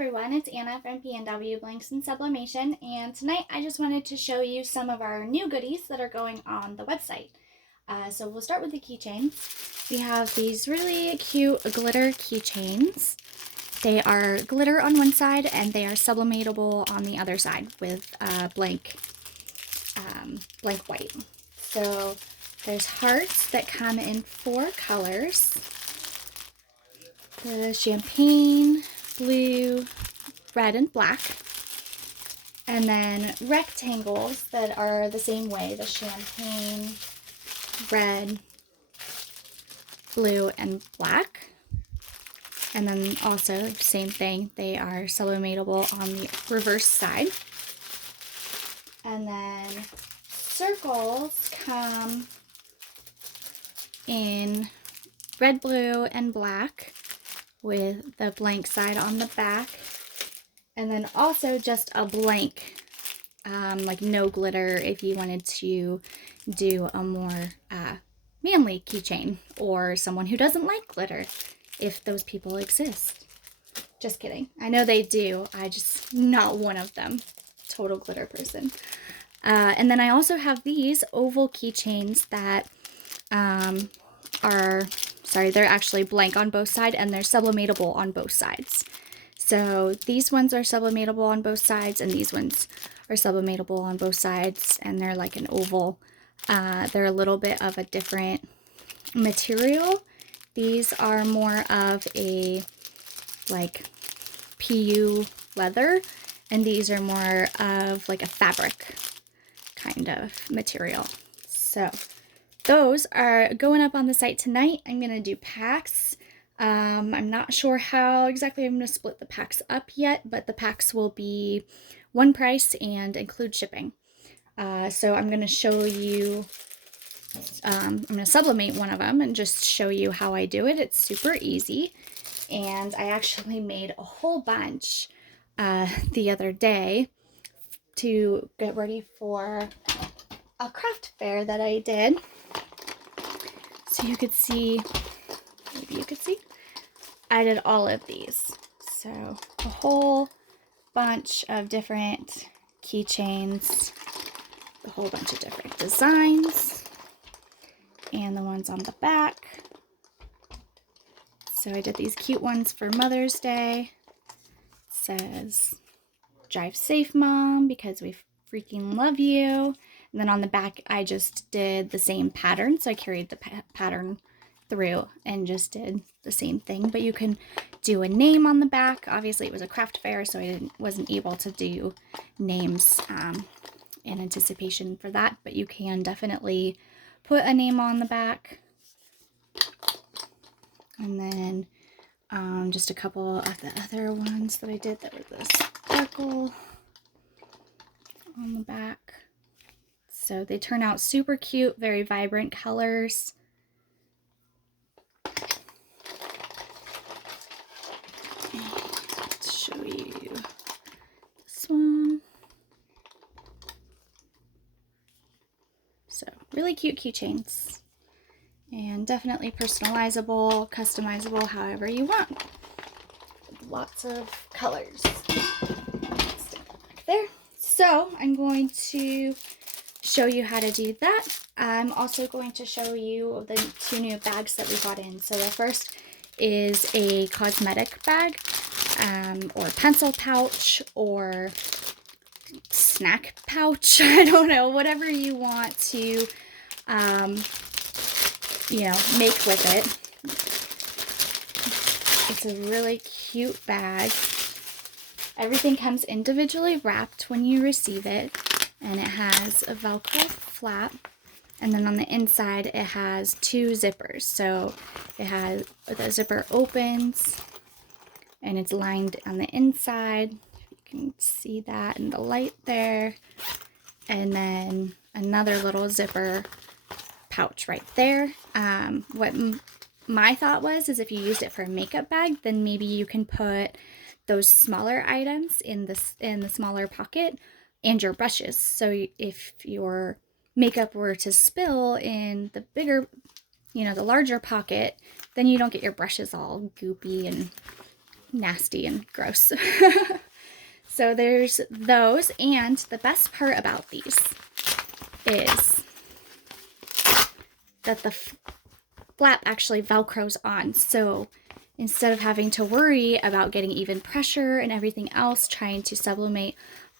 everyone, it's Anna from PNW Blanks and Sublimation, and tonight I just wanted to show you some of our new goodies that are going on the website. So we'll start with the keychains. We have these really cute glitter keychains. They are glitter on one side and they are sublimatable on the other side with blank white. So there's hearts that come in 4 colors. The champagne, blue, red, and black. And then rectangles that are the same way, the champagne, red, blue, and black. And then also, same thing, they are sublimatable on the reverse side. And then circles come in red, blue, and black with the blank side on the back. And then also just a blank, like no glitter if you wanted to do a more manly keychain, or someone who doesn't like glitter, if those people exist. Just kidding. I know they do. I just not one of them. Total glitter person. And then I also have these oval keychains that they're actually blank on both sides and they're sublimatable on both sides. So these ones are sublimatable on both sides and these ones are sublimatable on both sides, and they're like an oval. They're a little bit of a different material. These are more of a like PU leather, and these are more of like a fabric kind of material. So those are going up on the site tonight. I'm going to do packs. I'm not sure how exactly I'm going to split the packs up yet, but the packs will be one price and include shipping. So I'm going to show you, I'm going to sublimate one of them and just show you how I do it. It's super easy. And I actually made a whole bunch the other day to get ready for a craft fair that I did. So you could see, maybe you could see, I did all of these. So a whole bunch of different keychains, a whole bunch of different designs, and the ones on the back. So I did these cute ones for Mother's Day. It says, "Drive safe, Mom, because we freaking love you." And then on the back, I just did the same pattern. So I carried the pattern through and just did the same thing. But you can do a name on the back. Obviously, it was a craft fair, so I wasn't able to do names in anticipation for that. But you can definitely put a name on the back. And then just a couple of the other ones that I did that were the sparkle on the back. So they turn out super cute, very vibrant colors. Let's show you this one. So really cute keychains. And definitely personalizable, customizable, however you want. Lots of colors. Stick that back there. So I'm going to show you how to do that. I'm also going to show you the 2 new bags that we got in. So the first is a cosmetic bag, or pencil pouch, or snack pouch. I don't know, whatever you want to, make with it. It's a really cute bag. Everything comes individually wrapped when you receive it, and it has a Velcro flap, and then on the inside it has 2 zippers. So it has, the zipper opens and it's lined on the inside. You can see that in the light there. And then another little zipper pouch right there. What my thought was is if you used it for a makeup bag, then maybe you can put those smaller items in the smaller pocket and your brushes. So if your makeup were to spill in the bigger, the larger pocket, then you don't get your brushes all goopy and nasty and gross. So there's those, and the best part about these is that the flap actually velcros on. So instead of having to worry about getting even pressure and everything else trying to sublimate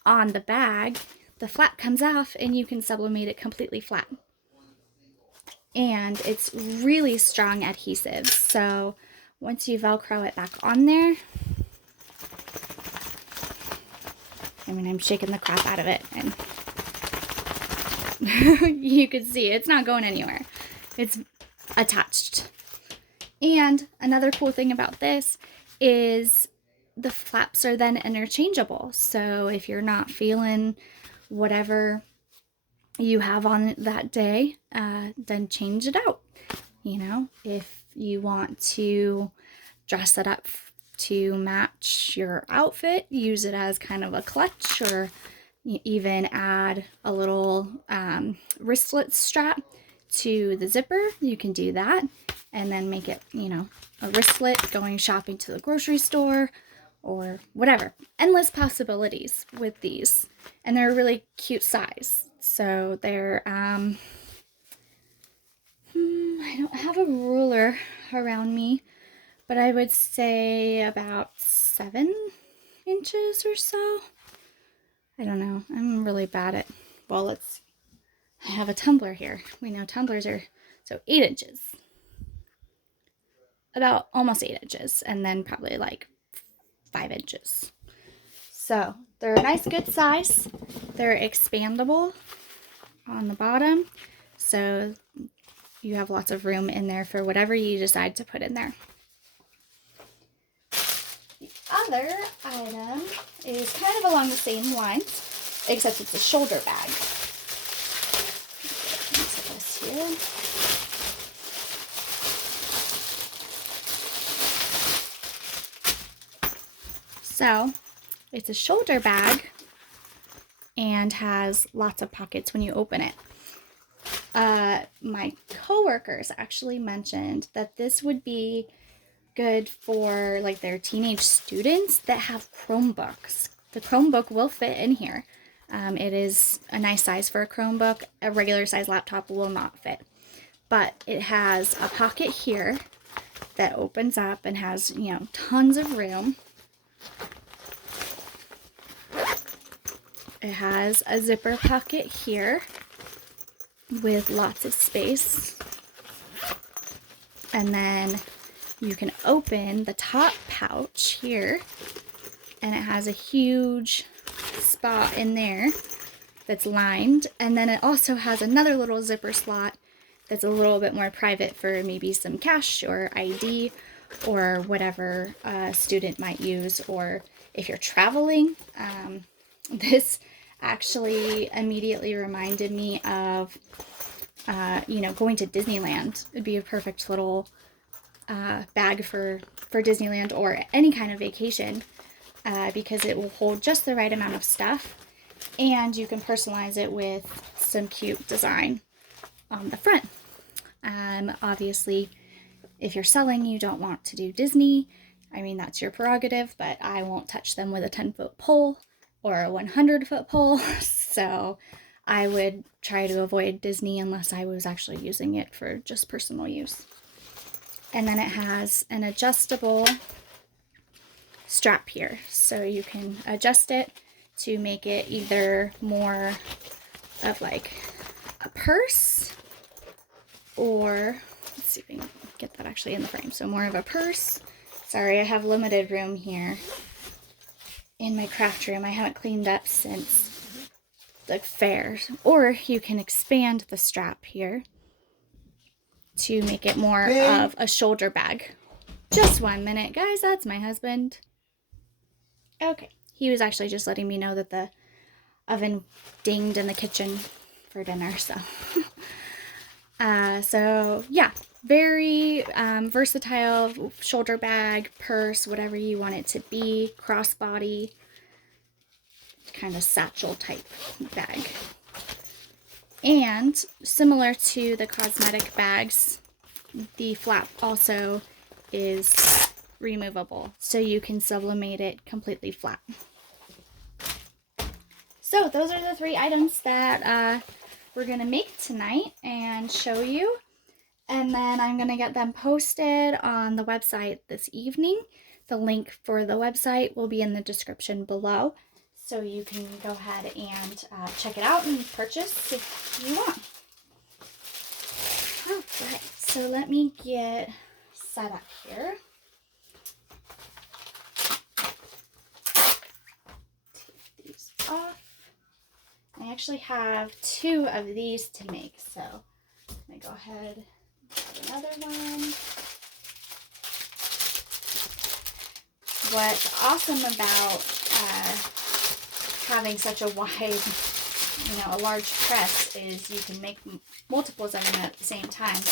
on the bag, the flap comes off and you can sublimate it completely flat. And it's really strong adhesive. So once you velcro it back on there, I mean, I'm shaking the crap out of it, and you can see it's not going anywhere. It's attached. And another cool thing about this is the flaps are then interchangeable. So if you're not feeling whatever you have on that day, then change it out. You know, if you want to dress it up to match your outfit, use it as kind of a clutch, or even add a little wristlet strap to the zipper. You can do that and then make it, you know, a wristlet going shopping to the grocery store or whatever. Endless possibilities with these, and they're a really cute size. So they're I don't have a ruler around me, but I would say about 7 inches or so. I don't know. I'm really bad at, well, let's see. I have a tumbler here. We know tumblers are, so 8 inches. About almost 8 inches, and then probably like 5 inches. So they're a nice good size. They're expandable on the bottom, so you have lots of room in there for whatever you decide to put in there. The other item is kind of along the same lines, except it's a shoulder bag. Let's put this here. So it's a shoulder bag and has lots of pockets when you open it. My coworkers actually mentioned that this would be good for like their teenage students that have Chromebooks. The Chromebook will fit in here. It is a nice size for a Chromebook. A regular size laptop will not fit. But it has a pocket here that opens up and has, you know, tons of room. It has a zipper pocket here with lots of space. And then you can open the top pouch here, and it has a huge spot in there that's lined. And then it also has another little zipper slot that's a little bit more private for maybe some cash or ID or whatever a student might use, or if you're traveling. This actually immediately reminded me of, you know, going to Disneyland. It'd be a perfect little bag for Disneyland or any kind of vacation, because it will hold just the right amount of stuff, and you can personalize it with some cute design on the front. Obviously, if you're selling, you don't want to do Disney. I mean, that's your prerogative, but I won't touch them with a 10-foot pole or a 100-foot pole. So I would try to avoid Disney unless I was actually using it for just personal use. And then it has an adjustable strap here, so you can adjust it to make it either more of like a purse, or let's see if we can get that actually in the frame. So more of a purse. Sorry, I have limited room here in my craft room. I haven't cleaned up since the fair. Or you can expand the strap here to make it more of a shoulder bag. Just 1 minute, guys. That's my husband. Okay. He was actually just letting me know that the oven dinged in the kitchen for dinner, so. So yeah, very versatile shoulder bag, purse, whatever you want it to be, crossbody, kind of satchel type bag. And similar to the cosmetic bags, the flap also is removable, so you can sublimate it completely flat. So those are the 3 items that we're going to make tonight and show you. And then I'm going to get them posted on the website this evening. The link for the website will be in the description below. So you can go ahead and check it out and purchase if you want. Alright, so let me get set up here. Take these off. I actually have 2 of these to make, so let me go ahead and grab another one. What's awesome about having such a wide, a large press is you can make multiples of them at the same time.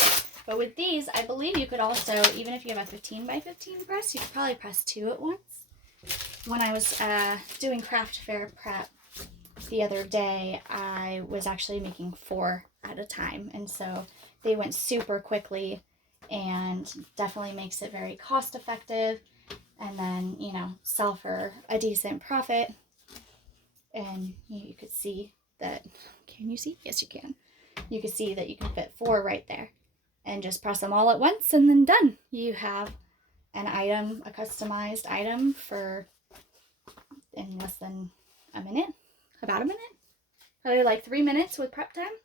But with these, I believe you could also, even if you have a 15 by 15 press, you could probably press 2 at once. When I was doing craft fair prep the other day, I was actually making 4 at a time, and so they went super quickly and definitely makes it very cost effective, and then sell for a decent profit. And you could see that, can you see? Yes, you can. You can see that you can fit 4 right there and just press them all at once and then done. You have an item, a customized item for in less than a minute, about a minute, probably like 3 minutes with prep time.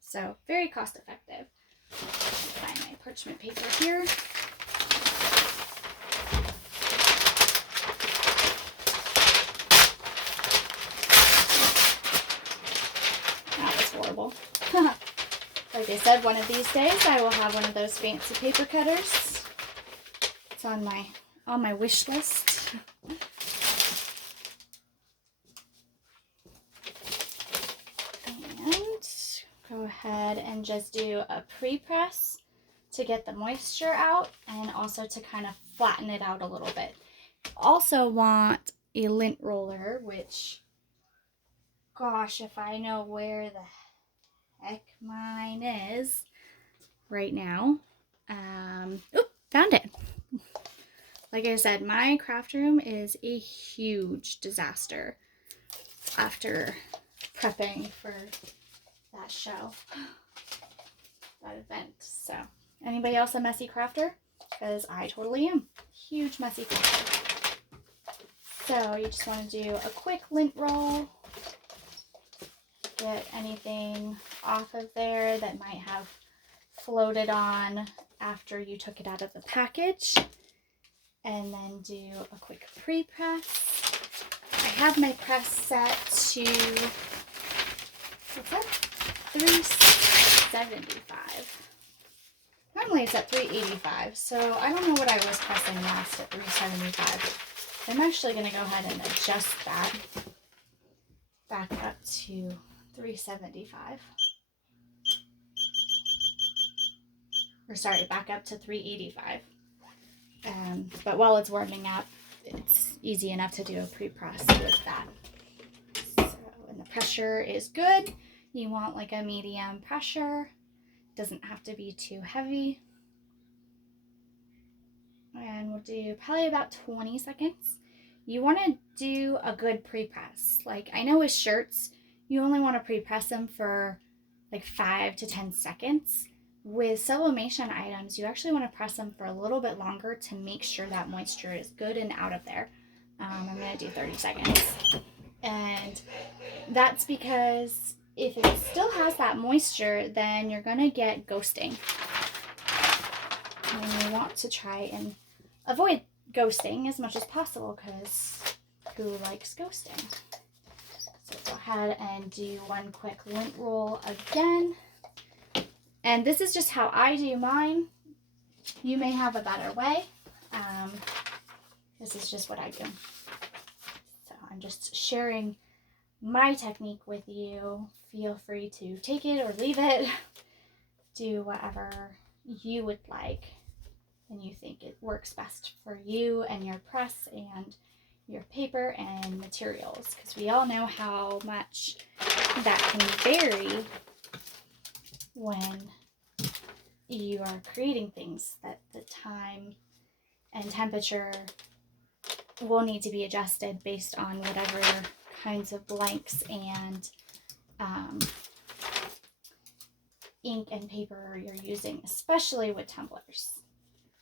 So very cost effective. Find my parchment paper here. Horrible. Like I said, one of these days I will have one of those fancy paper cutters. It's on my wish list. And go ahead and just do a pre-press to get the moisture out and also to kind of flatten it out a little bit. Also want a lint roller, which, gosh, if I know where the heck mine is right now. Found it. Like I said, my craft room is a huge disaster after prepping for that show, that event. So, anybody else a messy crafter? Because I totally am. Huge messy crafter. So, you just want to do a quick lint roll. Get anything off of there that might have floated on after you took it out of the package, and then do a quick pre-press. I have my press set to, what's that? 375. Normally it's at 385, so I don't know what I was pressing last at 375. I'm actually going to go ahead and adjust that back up to 375. Or sorry, back up to 385. But while it's warming up, it's easy enough to do a pre-press with that. So, and the pressure is good. You want like a medium pressure. Doesn't have to be too heavy. And we'll do probably about 20 seconds. You want to do a good pre-press. Like, I know with shirts, you only want to pre-press them for like 5 to 10 seconds. With sublimation items, you actually want to press them for a little bit longer to make sure that moisture is good and out of there. I'm going to do 30 seconds. And that's because if it still has that moisture, then you're going to get ghosting. And you want to try and avoid ghosting as much as possible, because who likes ghosting? So go ahead and do one quick lint roll again. And this is just how I do mine. You may have a better way. This is just what I do. So I'm just sharing my technique with you. Feel free to take it or leave it. Do whatever you would like and you think it works best for you and your press and your paper and materials, because we all know how much that can vary when you are creating things, that the time and temperature will need to be adjusted based on whatever kinds of blanks and ink and paper you're using, especially with tumblers.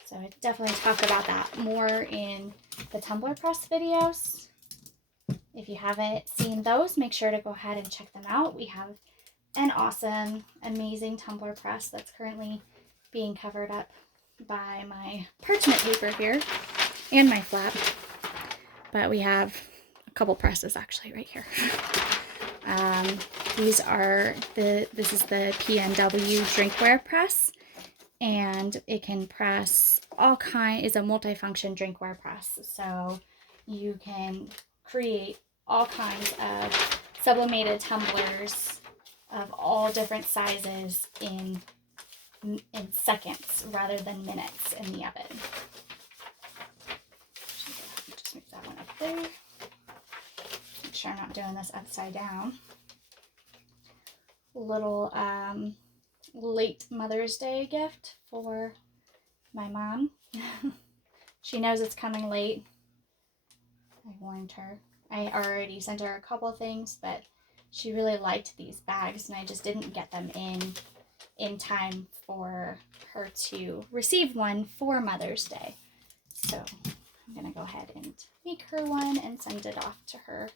So I definitely talk about that more in the tumbler press videos. If you haven't seen those, make sure to go ahead and check them out. We have an awesome, amazing tumbler press that's currently being covered up by my parchment paper here and my flap. But we have a couple presses actually right here. This is the PNW drinkware press, and it can press it's a multifunction drinkware press. So you can create all kinds of sublimated tumblers of all different sizes in seconds rather than minutes in the oven. Just move that one up there. Make sure I'm not doing this upside down. Little late Mother's Day gift for my mom. She knows it's coming late. I warned her. I already sent her a couple things, but she really liked these bags, and I just didn't get them in time for her to receive one for Mother's Day. So I'm going to go ahead and make her one and send it off to her.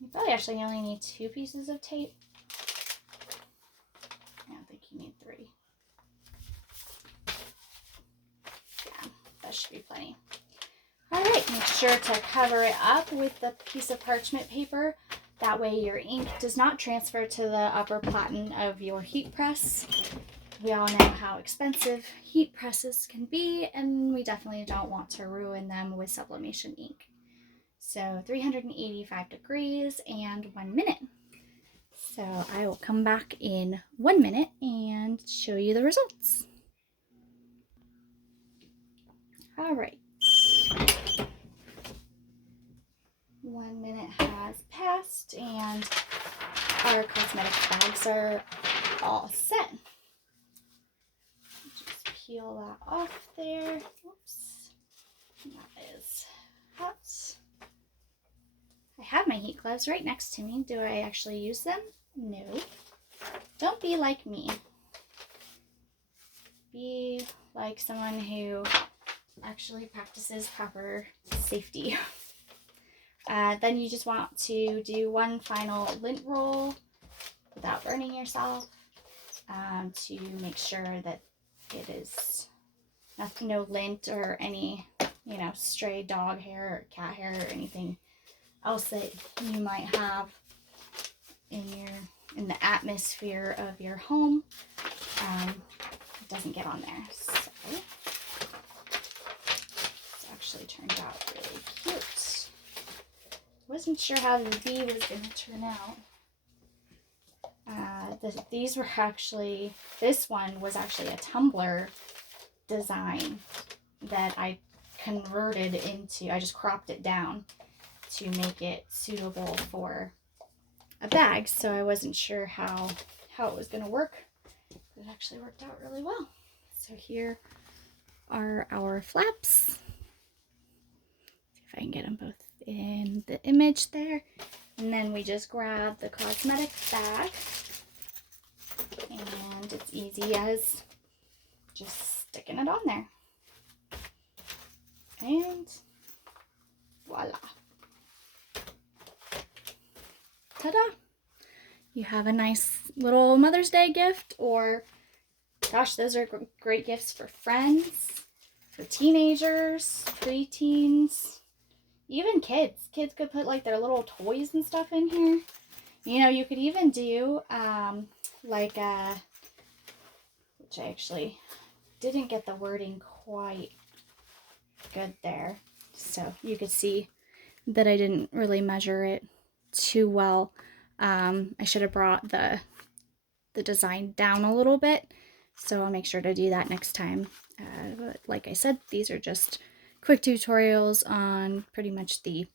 You probably actually only need 2 pieces of tape. I don't think you need 3. Yeah, that should be plenty. Alright, make sure to cover it up with the piece of parchment paper. That way your ink does not transfer to the upper platen of your heat press. We all know how expensive heat presses can be, and we definitely don't want to ruin them with sublimation ink. So 385 degrees and 1 minute. So I will come back in 1 minute and show you the results. All right. 1 minute has passed and our cosmetic bags are all set. Just peel that off there. Oops. That is hot. I have my heat gloves right next to me. Do I actually use them? No. Don't be like me. Be like someone who actually practices proper safety. Then you just want to do one final lint roll without burning yourself to make sure that it is no lint or any, stray dog hair or cat hair or anything else that you might have in the atmosphere of your home. It doesn't get on there. So it's actually turned out really cute. Wasn't sure how the bee was going to turn out. This one was actually a tumbler design that I converted into, I just cropped it down to make it suitable for a bag. So I wasn't sure how it was going to work. But it actually worked out really well. So here are our flaps. See if I can get them both in the image there. And then we just grab the cosmetic bag, and it's easy as just sticking it on there. And voila. Ta-da! You have a nice little Mother's Day gift, or gosh, those are great gifts for friends, for teenagers, preteens, even kids. Kids could put like their little toys and stuff in here. You could even do which I actually didn't get the wording quite good there. So you could see that I didn't really measure it too well. I should have brought the design down a little bit. So I'll make sure to do that next time. But like I said, these are just quick tutorials on pretty much the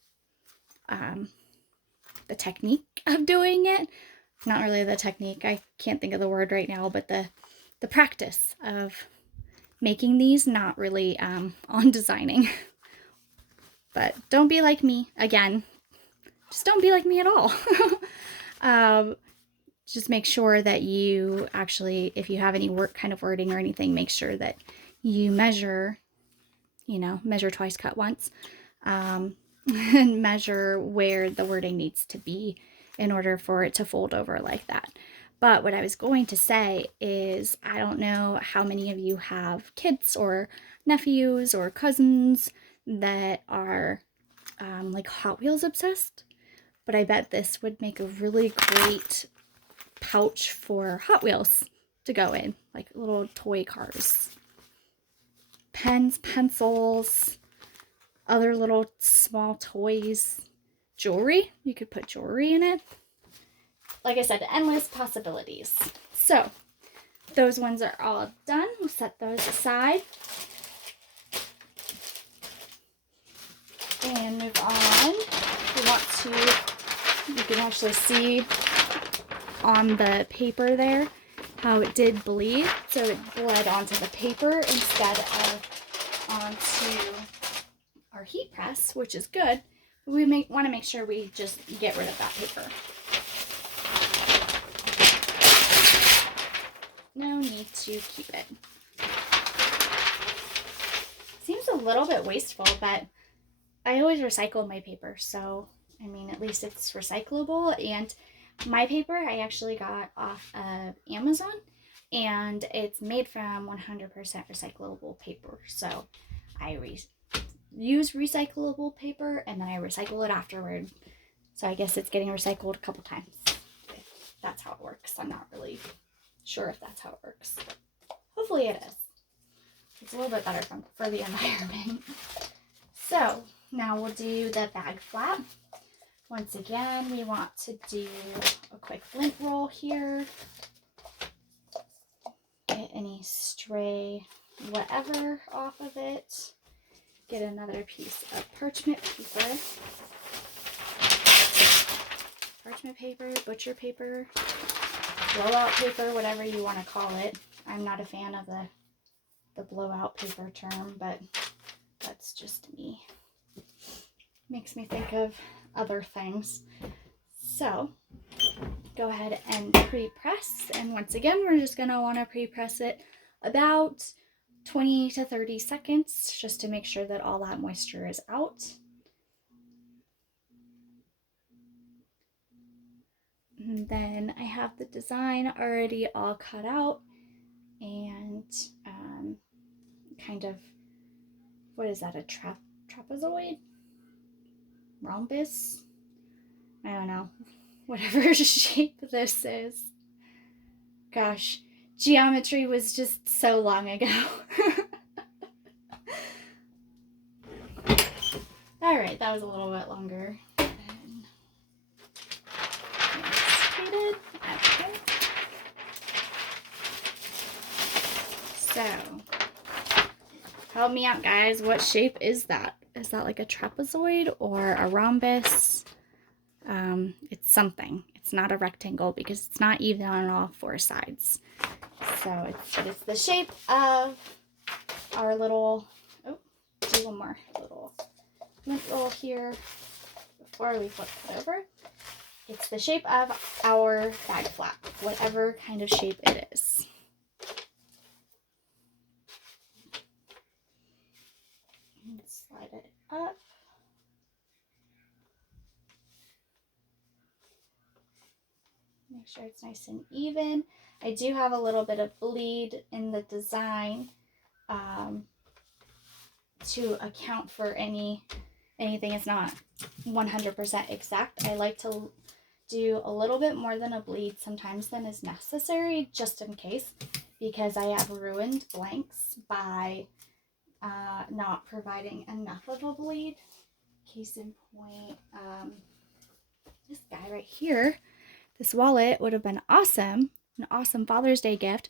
technique of doing it. not really the technique, I can't think of the word right now, but the practice of making these, not really on designing. But don't be like me. Again, just don't be like me at all. Just make sure that you actually, if you have any kind of wording or anything, make sure that you measure, measure twice, cut once, and measure where the wording needs to be in order for it to fold over like that. But what I was going to say is, I don't know how many of you have kids or nephews or cousins that are like Hot Wheels obsessed, but I bet this would make a really great pouch for Hot Wheels to go in, like little toy cars. Pens, pencils, other little small toys, jewelry. You could put jewelry in it. Like I said, endless possibilities. So those ones are all done. We'll set those aside. And move on. You can actually see on the paper there how it did bleed. So it bled onto the paper instead of onto our heat press, which is good. But we want to make sure we just get rid of that paper. No need to keep it. Seems a little bit wasteful, but I always recycle my paper, so I mean, at least it's recyclable. And my paper I actually got off of Amazon, and it's made from 100% recyclable paper. So I use recyclable paper and then I recycle it afterward. So I guess it's getting recycled a couple times. If that's how it works. I'm not really sure if that's how it works. Hopefully it is. It's a little bit better for the environment. So now we'll do the bag flap. Once again, we want to do a quick lint roll here. Get any stray whatever off of it. Get another piece of parchment paper. Parchment paper, butcher paper, blowout paper, whatever you want to call it. I'm not a fan of the blowout paper term, but that's just me. Makes me think of other things. So go ahead and pre-press, and once again we're just going to want to pre-press it about 20 to 30 seconds just to make sure that all that moisture is out. And then I have the design already all cut out, and kind of, what is that, a trapezoid? Rhombus? I don't know. Whatever shape this is. Gosh, geometry was just so long ago. Alright, that was a little bit longer than anticipated. Okay. So, help me out, guys. What shape is that? Is that like a trapezoid or a rhombus? It's something. It's not a rectangle because it's not even on all four sides. So it's the shape of our little, do one more little lint roll here before we flip it over. It's the shape of our bag flap, whatever kind of shape it is. And slide it up. Make sure it's nice and even. I do have a little bit of bleed in the design to account for anything it's not 100% exact. I like to do a little bit more than a bleed sometimes than is necessary, just in case, because I have ruined blanks by not providing enough of a bleed. Case in point, this guy right here. This wallet would have been awesome, an awesome Father's Day gift.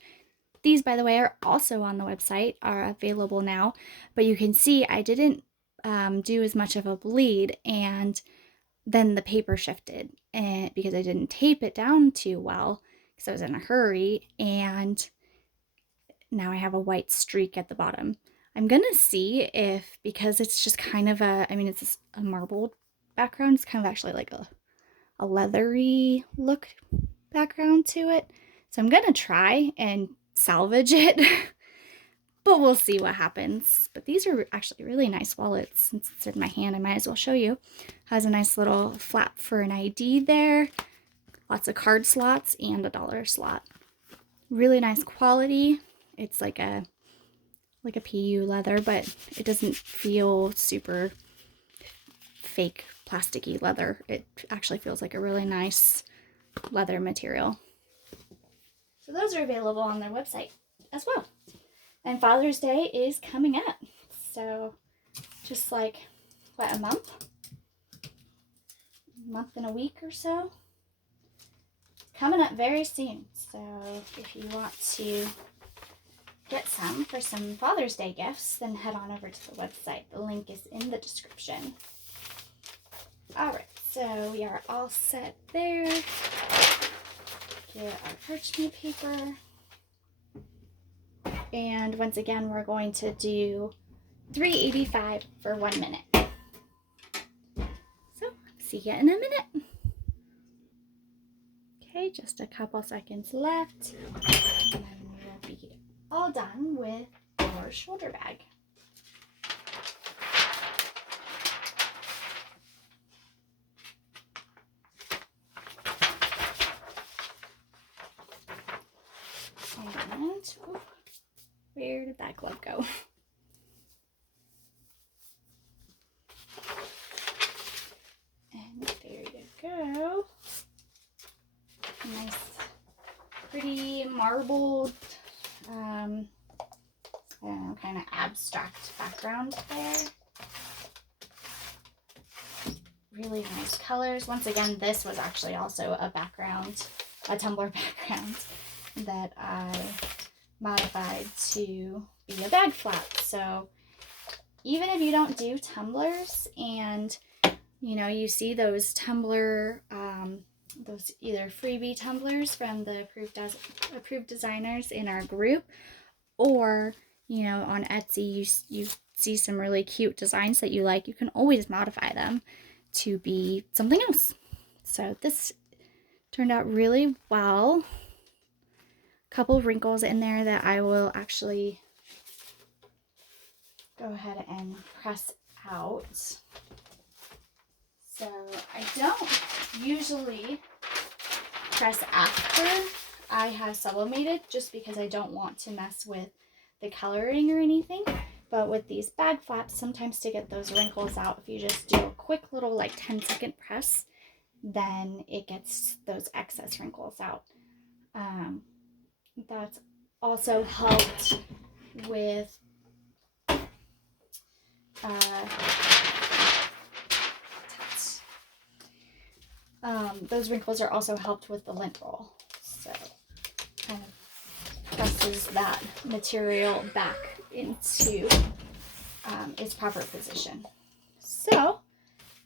These, by the way, are also on the website, are available now, but you can see I didn't do as much of a bleed, and then the paper shifted, and because I didn't tape it down too well because I was in a hurry, and now I have a white streak at the bottom. I'm gonna see if, because it's just kind of it's a marbled background, it's kind of actually like a leathery look background to it. So I'm gonna try and salvage it, but we'll see what happens. But these are actually really nice wallets. Since it's in my hand, I might as well show you. Has a nice little flap for an ID there, lots of card slots, and a dollar slot. Really nice quality. It's like a PU leather, but it doesn't feel super fake plasticky leather. It actually feels like a really nice leather material. So those are available on their website as well. And Father's Day is coming up. So just like, what, a month and a week or so? Coming up very soon. So if you want to get some for some Father's Day gifts, then head on over to the website. The link is in the description. Alright, so we are all set there. Get our parchment paper. And once again, we're going to do $3.85 for 1 minute. So, see you in a minute. Okay, just a couple seconds left. And then we'll be all done with our shoulder bag. And where did that glove go? And there you go. Nice, pretty marbled, I don't know, kind of abstract background there. Really nice colors. Once again, this was actually also a background, a Tumbler background that I modified to be a bag flap. So even if you don't do tumblers and you see those Tumbler, those either freebie tumblers from the approved designers in our group, or on Etsy you see some really cute designs that you like, you can always modify them to be something else. So this turned out really well. Couple of wrinkles in there that I will actually go ahead and press out. So I don't usually press after I have sublimated, just because I don't want to mess with the coloring or anything. But with these bag flaps, sometimes to get those wrinkles out, if you just do a quick little 10-second press, then it gets those excess wrinkles out. That's also helped with those wrinkles are also helped with the lint roll. So kind of presses that material back into its proper position. So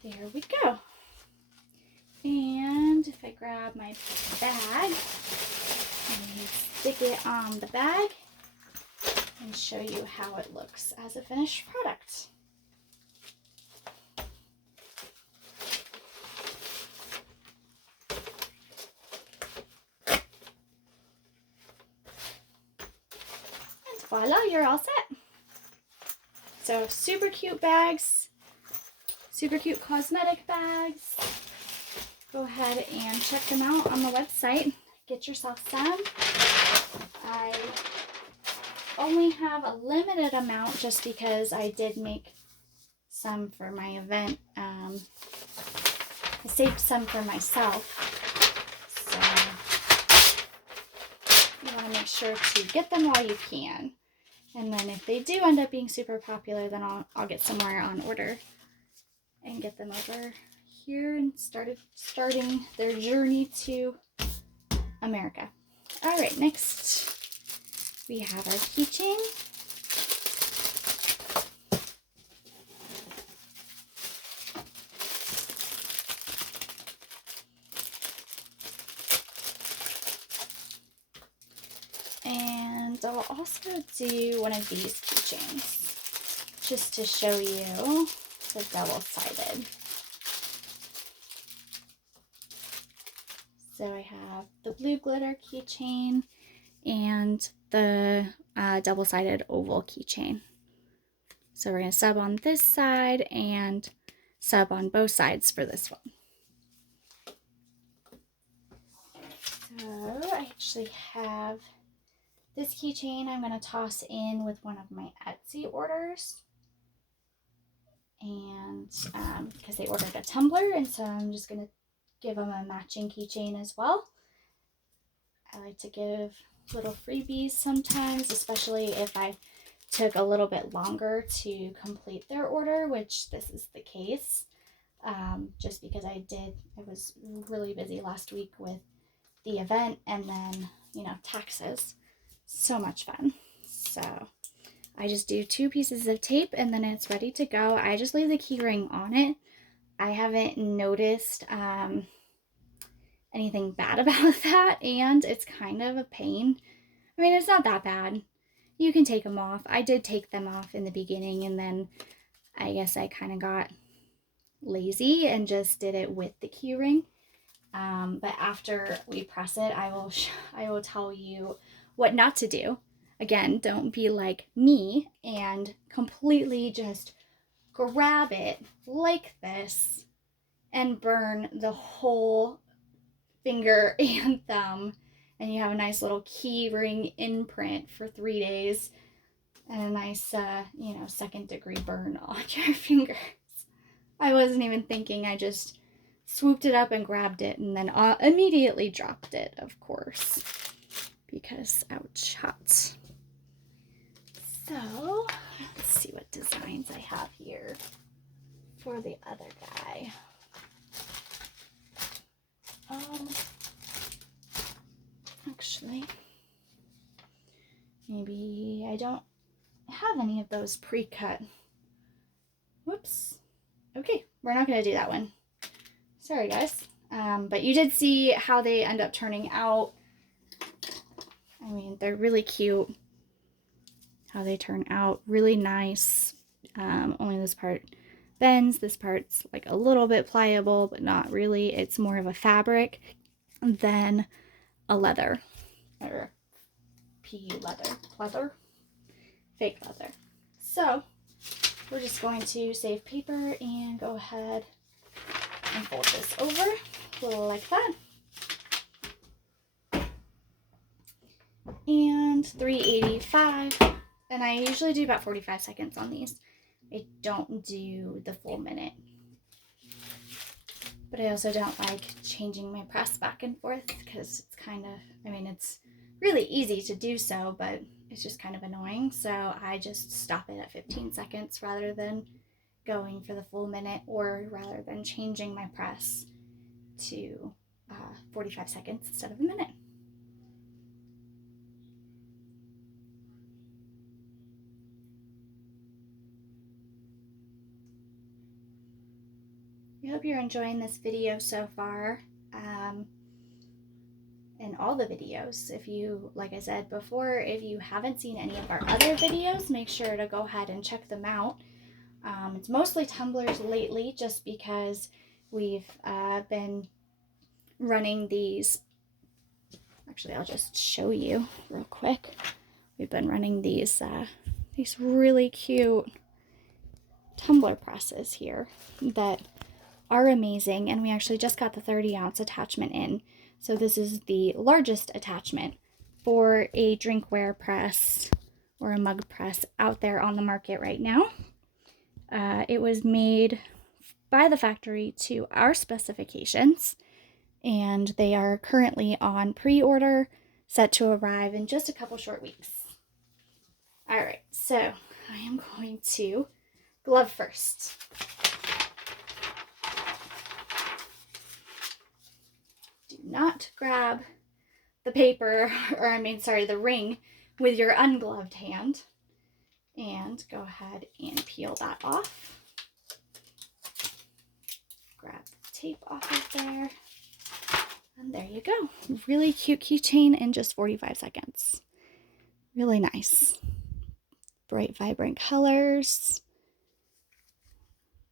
there we go. And if I grab my bag and stick it on the bag and show you how it looks as a finished product. And voila, you're all set. So super cute bags, super cute cosmetic bags. Go ahead and check them out on the website. Get yourself some. I only have a limited amount just because I did make some for my event. I saved some for myself. So you want to make sure to get them while you can. And then if they do end up being super popular, then I'll get somewhere on order and get them over here and starting their journey to America. All right, next we have our keychain. also do one of these keychains just to show you the double-sided. So I have the blue glitter keychain and the double-sided oval keychain. So we're going to sub on this side and sub on both sides for this one. So I actually have this keychain I'm going to toss in with one of my Etsy orders. And because they ordered a tumbler, and so I'm just going to give them a matching keychain as well. I like to give little freebies sometimes, especially if I took a little bit longer to complete their order, which this is the case. Just because I was really busy last week with the event and then, taxes. So much fun. So I just do 2 pieces of tape and then it's ready to go. I just leave the key ring on it. I haven't noticed anything bad about that, and it's kind of a pain. I mean, it's not that bad. You can take them off. I did take them off in the beginning, and then I guess I kind of got lazy and just did it with the key ring. But after we press it, I will tell you what not to do. Again, don't be like me and completely just grab it like this and burn the whole finger and thumb, and you have a nice little key ring imprint for 3 days and a nice, 2nd-degree burn on your fingers. I wasn't even thinking. I just swooped it up and grabbed it and then immediately dropped it, of course, because ouch, hot. So let's see what designs I have here for the other guy. Actually, maybe I don't have any of those pre-cut. Whoops. Okay, we're not going to do that one. Sorry, guys. But you did see how they end up turning out. I mean, they're really cute. How they turn out. Really nice. Only this part bends. This part's like a little bit pliable, but not really. It's more of a fabric than a leather. Or PU leather. Fake leather. So, we're just going to save paper and go ahead and fold this over like that. And 385. And I usually do about 45 seconds on these. I don't do the full minute. But I also don't like changing my press back and forth because it's kind of, it's really easy to do so, but it's just kind of annoying. So I just stop it at 15 seconds rather than going for the full minute, or rather than changing my press to 45 seconds instead of a minute. I hope you're enjoying this video so far, and all the videos. If you, like I said before, if you haven't seen any of our other videos, make sure to go ahead and check them out. It's mostly tumblers lately, just because we've been running these. Actually, I'll just show you real quick. We've been running these really cute tumbler presses here that are amazing, and we actually just got the 30-ounce attachment in. So this is the largest attachment for a drinkware press or a mug press out there on the market right now. It was made by the factory to our specifications, and they are currently on pre-order, set to arrive in just a couple short weeks. All right, so I am going to glove first. Do not grab the paper, or the ring with your ungloved hand. And go ahead and peel that off. Grab the tape off of there. And there you go. Really cute keychain in just 45 seconds. Really nice. Bright, vibrant colors.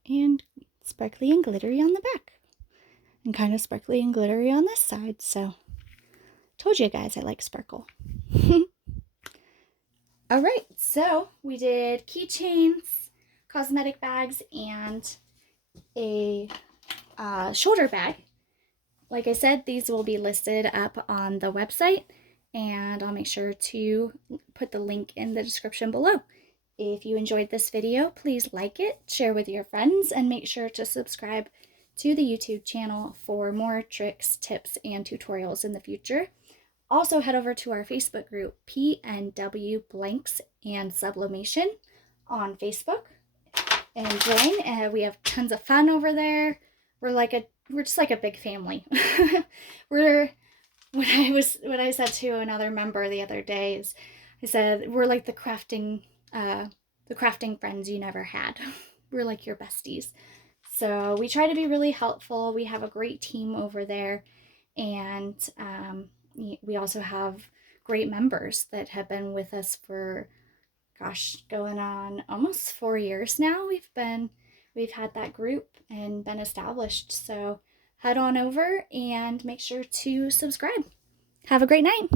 And sparkly and glittery on the back. And kind of sparkly and glittery on this side. So, told you guys I like sparkle. Alright, so we did keychains, cosmetic bags, and a shoulder bag. Like I said, these will be listed up on the website, and I'll make sure to put the link in the description below. If you enjoyed this video, please like it, share with your friends, and make sure to subscribe to the YouTube channel for more tricks, tips, and tutorials in the future. Also, head over to our Facebook group, PNW Blanks and Sublimation on Facebook, and join. We have tons of fun over there. We're just like a big family. What I said to another member the other day is, I said we're like the crafting friends you never had. We're like your besties. So we try to be really helpful. We have a great team over there, and we also have great members that have been with us for, gosh, going on almost 4 years now. We've had that group and been established. So head on over and make sure to subscribe. Have a great night.